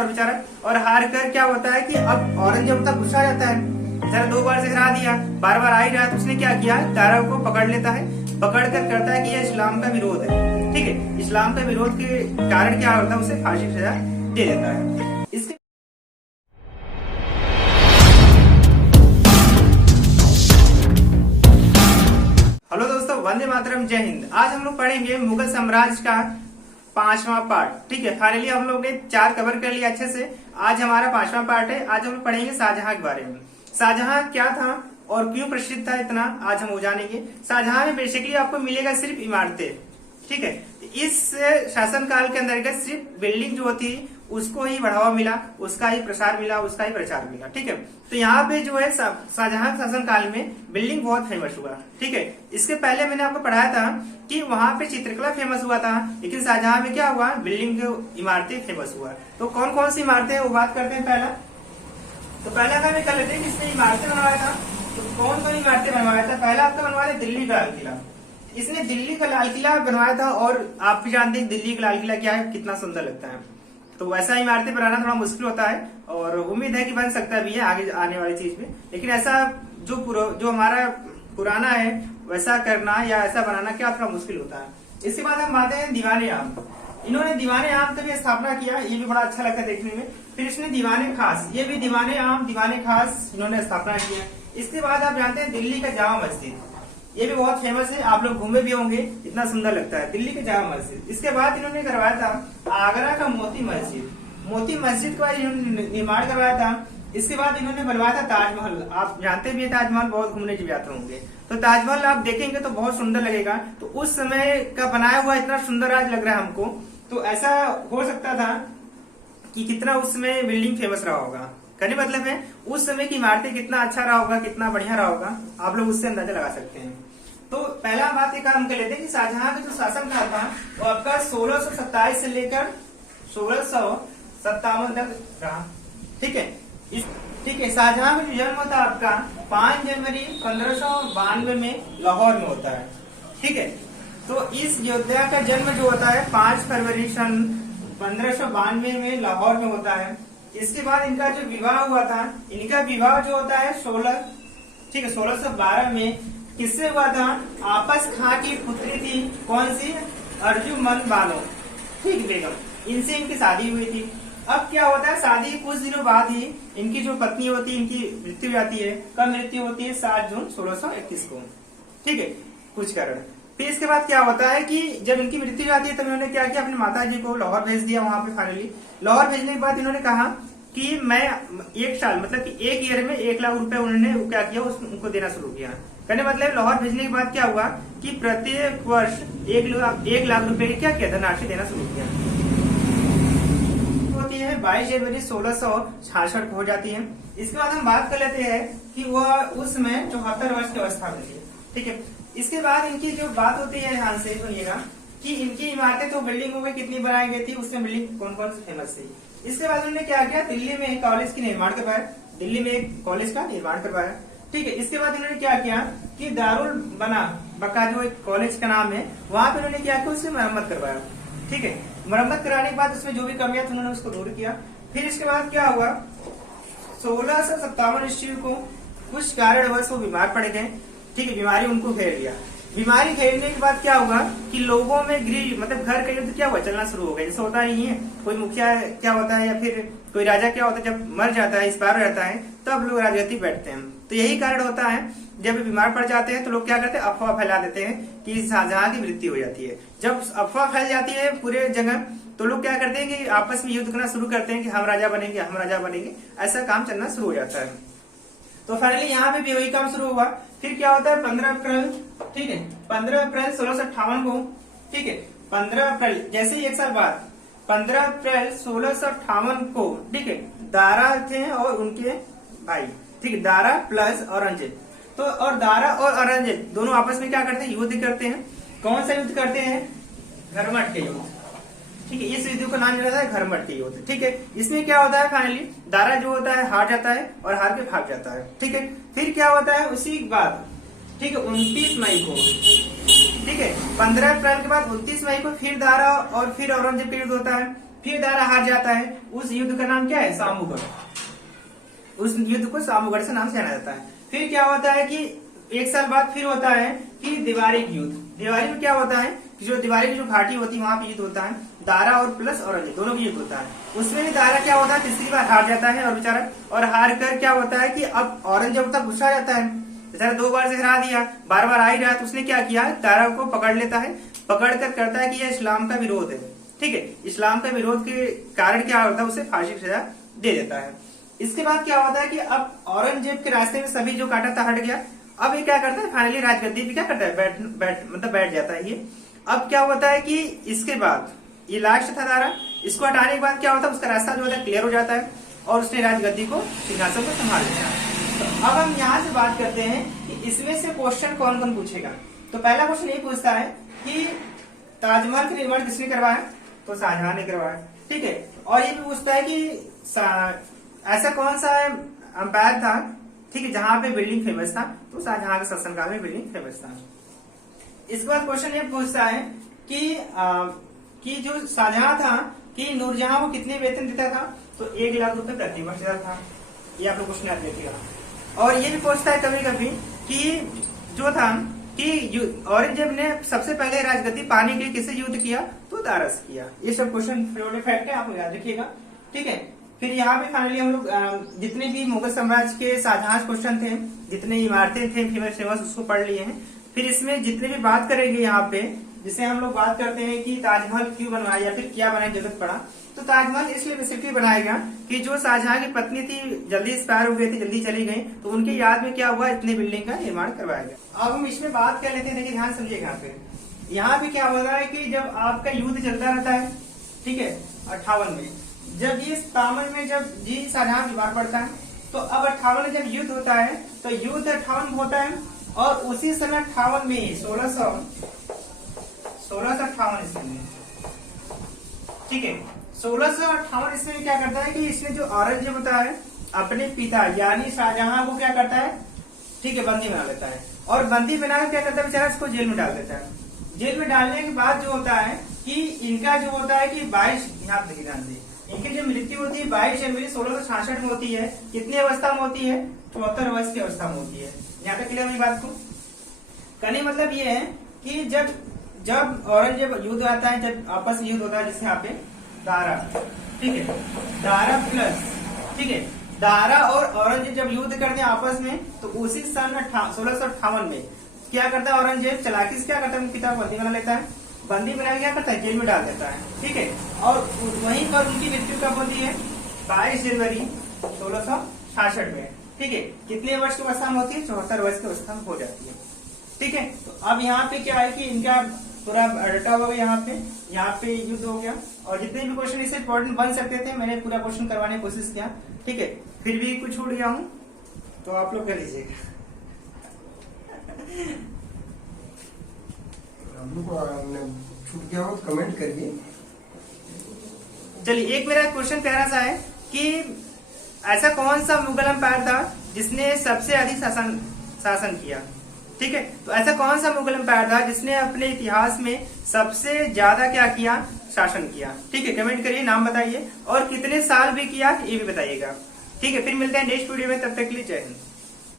और बेचारा और हार कर क्या होता है कि अब औरंगजेब तक गुस्सा जाता है, जरा 2 बार से हरा दिया, बार बार आ ही रहा है, तो उसने क्या किया, दारा को पकड़ लेता है, पकड़ कर करता है कि ये इस्लाम का विरोध है। ठीक है, इस्लाम का विरोध के कारण क्या होता है, उसे फांसी की सजा दे देता है। इसके हेलो दोस्तों, वंदे मातरम, जय हिंद। आज हम लोग पढ़ेंगे मुगल साम्राज्य का 5वां पार्ट। ठीक है, फाइनली हम लोग ने 4 कवर कर लिया अच्छे से। आज हमारा 5वां पार्ट है। आज हम लोग पढ़ेंगे शाहजहां के बारे में। शाहजहां क्या था और क्यों प्रसिद्ध था इतना, आज हम वो जानेंगे। शाहजहां में बेसिकली आपको मिलेगा सिर्फ इमारतें। ठीक है, इस शासन काल के अंतर्गत सिर्फ बिल्डिंग जो होती उसको ही बढ़ावा मिला, उसका ही प्रसार मिला, उसका ही प्रचार मिला। ठीक है, तो यहाँ पे जो है शाहजहां शासन काल में बिल्डिंग बहुत फेमस हुआ। ठीक है, इसके पहले मैंने आपको पढ़ाया था कि वहां पे चित्रकला फेमस हुआ था, लेकिन शाहजहां में क्या हुआ, बिल्डिंग इमारतें फेमस हुआ। तो कौन कौन सी इमारतें वो बात करते हैं। पहला काम कर लेते हैं कि इसने इमारतें बनवाया था। तो कौन कौन इमारतें बनवाया था। पहला आपका बनवाया दिल्ली का लाल किला। इसने दिल्ली का लाल किला बनवाया था, और आप भी जानते हैं दिल्ली का लाल किला क्या है, कितना सुंदर लगता है। तो वैसा इमारतें बनाना थोड़ा मुश्किल होता है, और उम्मीद है कि बन सकता भी है आगे आने वाली चीज में। लेकिन ऐसा जो हमारा पुराना है वैसा करना या ऐसा बनाना क्या थोड़ा मुश्किल होता है। इसके बाद हम आते हैं दीवाने आम। इन्होंने दीवाने आम का भी स्थापना किया, ये भी बड़ा अच्छा लगता है देखने में। फिर इसने दीवाने खास, ये भी दीवाने आम दीवाने खास इन्होंने स्थापना किया। इसके बाद आप जानते हैं दिल्ली का जामा मस्जिद, ये भी बहुत फेमस है, आप लोग घूमे भी होंगे, इतना सुंदर लगता है दिल्ली के जामा मस्जिद। इसके बाद इन्होंने करवाया था आगरा का मोती मस्जिद। मोती मस्जिद का इन्होंने निर्माण करवाया था। इसके बाद इन्होंने बनवाया था ताजमहल। आप जानते भी है ताजमहल, बहुत घूमने की जाते होंगे, तो ताजमहल आप देखेंगे तो बहुत सुंदर लगेगा। तो उस समय का बनाया हुआ इतना सुंदर आज लग रहा है हमको। तो ऐसा हो सकता था कि कितना उस समय बिल्डिंग फेमस रहा होगा। कहने मतलब है उस समय की इमारतें कितना अच्छा रहा होगा, कितना बढ़िया रहा होगा, आप लोग उससे अंदाजा लगा सकते हैं। तो पहला बात एक हम कर लेते हैं कि शाहजहां का जो शासन काल था वो आपका 1627 से लेकर 1657 तक रहा। ठीक है, ठीक है, शाहजहां का जो जन्म होता है आपका 5 जनवरी 1592 में लाहौर में होता है। ठीक है, तो इस योद्धा का जन्म जो होता है 5 फरवरी सन 1592 में लाहौर में होता है। इसके बाद इनका जो विवाह हुआ था, इनका विवाह जो होता है 1612 में किससे हुआ था, आपस खां की पुत्री थी, कौन सी, अर्जुमंद बानो, ठीक, बेगम, इनसे इनकी शादी हुई थी। अब क्या होता है, शादी कुछ दिनों बाद ही इनकी जो पत्नी होती है इनकी मृत्यु जाती है। कब मृत्यु होती है, 7 जून 1621 को। ठीक है, कुछ कारण। फिर इसके बाद क्या होता है कि जब इनकी मृत्यु जाती है तब इन्होंने क्या किया, अपने माता जी को लाहौर भेज दिया। वहां पे फाइनली लाहौर भेजने के बाद इन्होंने कहा कि मैं 1 साल मतलब कि 1 ईयर में 1 लाख रुपए उन्होंने क्या किया, उनको देना शुरू किया। कहने मतलब लाहौर भेजने के बाद क्या हुआ कि प्रत्येक वर्ष 1 लाख रुपए की क्या किया, धनराशि देना शुरू किया। होती है 22 जनवरी 1666 को हो जाती है। इसके बाद हम बात कर लेते हैं कि वह उसमें 74 वर्ष की अवस्था में थी। ठीक है, इसके बाद इनकी जो बात होती है, ध्यान से सुनिएगा कि इनकी इमारतें तो बिल्डिंगों में कितनी बनाई गई थी, उसमें बिल्डिंग कौन कौन सी फेमस थी। इसके बाद उन्होंने क्या किया, दिल्ली में एक कॉलेज की निर्माण करवाया, दिल्ली में एक कॉलेज का निर्माण करवाया। ठीक है, इसके बाद इन्होंने क्या किया कि दारुल बना बका जो एक कॉलेज का नाम है, वहां पे उन्होंने क्या किया, उससे मरम्मत करवाया। ठीक है, मरम्मत कराने के बाद उसमें जो भी कमियां थी उन्होंने उसको दूर किया। फिर इसके बाद क्या हुआ, 1657 ईस्वी को कुछ कारणवश वो बीमार पड़ गए। ठीक है, बीमारी उनको घेर लिया। बीमारी घेरने के बाद क्या हुआ कि लोगों में गृह मतलब घर का युद्ध क्या हुआ, चलना शुरू हो गया। जैसे होता ही है, कोई मुखिया क्या होता है या फिर कोई राजा क्या होता है, जब मर जाता है, एक्सपायर हो जाता है, तब लोग राजगद्दी बैठते हैं। तो यही कारण होता है, जब बीमार पड़ जाते हैं तो लोग क्या करते हैं, अफवाह फैला देते हैं कि शाहजहां की मृत्यु हो जाती है। जब अफवाह फैल जाती है पूरे जगह तो लोग क्या करते हैं कि आपस में युद्ध करना शुरू करते हैं कि हम राजा बनेंगे, हम राजा बनेंगे, ऐसा काम चलना शुरू हो जाता है। तो फाइनली यहाँ पे भी वही काम शुरू हुआ। फिर क्या होता है 15 अप्रैल, ठीक है, 15 अप्रैल 1658 को, ठीक है, 15 अप्रैल जैसे ही 1 साल बाद 15 अप्रैल 1658 को, ठीक है, दारा थे और उनके भाई, ठीक है, दारा प्लस औरंगजेब। तो और दारा और औरंगजेब दोनों आपस में क्या करते हैं, युद्ध करते हैं। कौन सा युद्ध करते हैं, घरमट के युद्ध। ठीक है, इस युद्ध का नाम रहता है घरमट के युद्ध। ठीक है, इसमें क्या होता है, फाइनली दारा जो होता है हार जाता है और हार के भाग जाता है। ठीक है, फिर क्या होता है उसी के बाद, ठीक है, 29 मई को, ठीक है, 15 अप्रैल के बाद 29 मई को फिर दारा और फिर औरंगजेब का युद्ध होता है। फिर दारा हार जाता है। उस युद्ध का नाम क्या है? सामूगढ़। उस युद्ध को सामूगढ़ से नाम से जाना जाता है। फिर क्या होता है कि एक साल बाद फिर होता है कि दिवारी युद्ध। दिवारी में क्या होता है कि जो दिवारी की जो घाटी होती है वहां पे युद्ध होता है, दारा और प्लस औरंगजेब दोनों की युद्ध होता है। उसमें भी दारा क्या होता है, तीसरी बार हार जाता है और बेचारा, और हार कर क्या होता है कि अब औरंगजेब तक गुस्सा जाता है, बेचारा 2 बार से हरा दिया, बार बार आ ही रहा है, तो उसने क्या किया, दारा को पकड़ लेता है। पकड़ कर करता है कि यह इस्लाम का विरोध है, ठीक है। इस्लाम का विरोध के कारण क्या होता है, उसे फांसी की सजा दे देता है। इसके बाद क्या होता है कि अब औरंगजेब के रास्ते में सभी जो काटा था हट गया। अब ये क्या करता है, फाइनली राजगद्दी पे क्या करता है, बैठ जाता है ये। अब क्या होता है कि इसके बाद ये लास्ट था दारा, इसको हटाने के बाद क्या होता है, उसका रास्ता जो होता है क्लियर हो जाता है और उसने राजगद्दी को, सिंहासन को संभाल लिया। तो अब हम यहाँ से बात करते हैं कि इसमें से क्वेश्चन कौन कौन पूछेगा। तो पहला क्वेश्चन ये पूछता है कि ताजमहल का निर्माण किसने करवाया, तो शाहजहां ने करवाया, ठीक है। और ये भी पूछता है कि ऐसा कौन सा अंपायर था, ठीक है, जहां पे बिल्डिंग फेमस था, तो शाहजहां के शासनकाल में बिल्डिंग फेमस था। इसके बाद क्वेश्चन ये पूछता है कि जो शाहजहां था कि नूरजहां को कितने वेतन देता था, तो 1 लाख रुपए प्रति वर्ष देता था। ये आप लोग क्वेश्चन याद रखिएगा। और ये भी पूछता है कभी कभी कि जो था कि औरंगजेब ने सबसे पहले राजगद्दी पाने के लिए किससे युद्ध किया, तो दारा से किया। ये सब क्वेश्चन फैक्ट है, आप याद रखिएगा, ठीक है। फिर यहाँ पे फाइनली हम लोग जितने भी मुगल साम्राज्य के शाहजहां क्वेश्चन थे, जितने इमारतें थे फेमस उसको पढ़ लिए हैं। फिर इसमें जितने भी बात करेंगे यहाँ पे, जिसे हम लोग बात करते हैं कि ताजमहल क्यों बनवाया या फिर क्या बनाने की जरूरत पड़ा, तो ताजमहल इसलिए बेसिकली बनाया गया कि जो शाहजहां की पत्नी थी जल्दी एक्सपायर हो गई थी, जल्दी चली गई, तो उनके याद में क्या हुआ, इतनी बिल्डिंग का निर्माण करवाया गया। अब हम इसमें बात कर लेते हैं, देखिए ध्यान समझिएगा। यहाँ पे यहाँ पे क्या हो रहा है कि जब आपका युद्ध चलता रहता है, ठीक है, 58 में, जब ये 57 में जब जी शाहजहां बीमार पड़ता है, तो अब 58 में जब युद्ध होता है, तो युद्ध 58 में होता है और उसी समय 58 में 1658 ईस्वी में, ठीक है, 1658 ईस्वी में क्या करता है कि इसने जो औरंगजेब होता है अपने पिता यानी शाहजहां को क्या करता है, ठीक है, बंदी बना लेता है। और बंदी बना क्या करता है बेचारा, इसको जेल में डाल देता है। जेल में डालने के बाद जो होता है कि इनका जो होता है कि 22, यहाँ पे ध्यान दें, इनकी जो मृत्यु होती है 22 जनवरी 1666 में होती है। कितनी अवस्था में होती है, 74 वर्ष की अवस्था में होती है। यहाँ पे क्लियर हुई बात को। कहने मतलब ये है कि जब औरंगजेब युद्ध आता है, जब आपस में युद्ध होता है, जिससे यहाँ पे दारा, ठीक है, दारा प्लस, ठीक है, दारा और औरंगजेब जब युद्ध करते हैं आपस में, तो उसी सन 1658 में क्या करता है औरंगजेब, चालाकी से क्या करता है, पिता को बंदी बना लेता है। बंदी बना क्या करता है, जेल में डाल देता है, ठीक है। और वहीं पर उनकी मृत्यु कब होती है, 22 जनवरी 1666 में, ठीक है। कितने वर्ष की अवस्था में होती है, 74 वर्ष की अवस्था में हो जाती है, ठीक है। तो अब यहाँ पे क्या है कि इनका पूरा रटा हुआ यहाँ पे युद्ध हो गया। और जितने भी क्वेश्चन इससे इंपॉर्टेंट बन सकते थे, मैंने पूरा क्वेश्चन करवाने की कोशिश किया, ठीक है। फिर भी कुछ छूट गया हूँ तो आप लोग कर लीजिएगा। छूट गया हो तो कमेंट करिए। चलिए, एक मेरा क्वेश्चन प्यारा सा है कि ऐसा कौन सा मुगल एम्पायर था जिसने सबसे अधिक शासन किया, ठीक है। तो ऐसा कौन सा मुगल एम्पायर था जिसने अपने इतिहास में सबसे ज्यादा क्या किया, शासन किया, ठीक है। कमेंट करिए, नाम बताइए और कितने साल भी किया ये भी बताइएगा, ठीक है। फिर मिलते हैं नेक्स्ट वीडियो में, तब तक के लिए जय हिंद।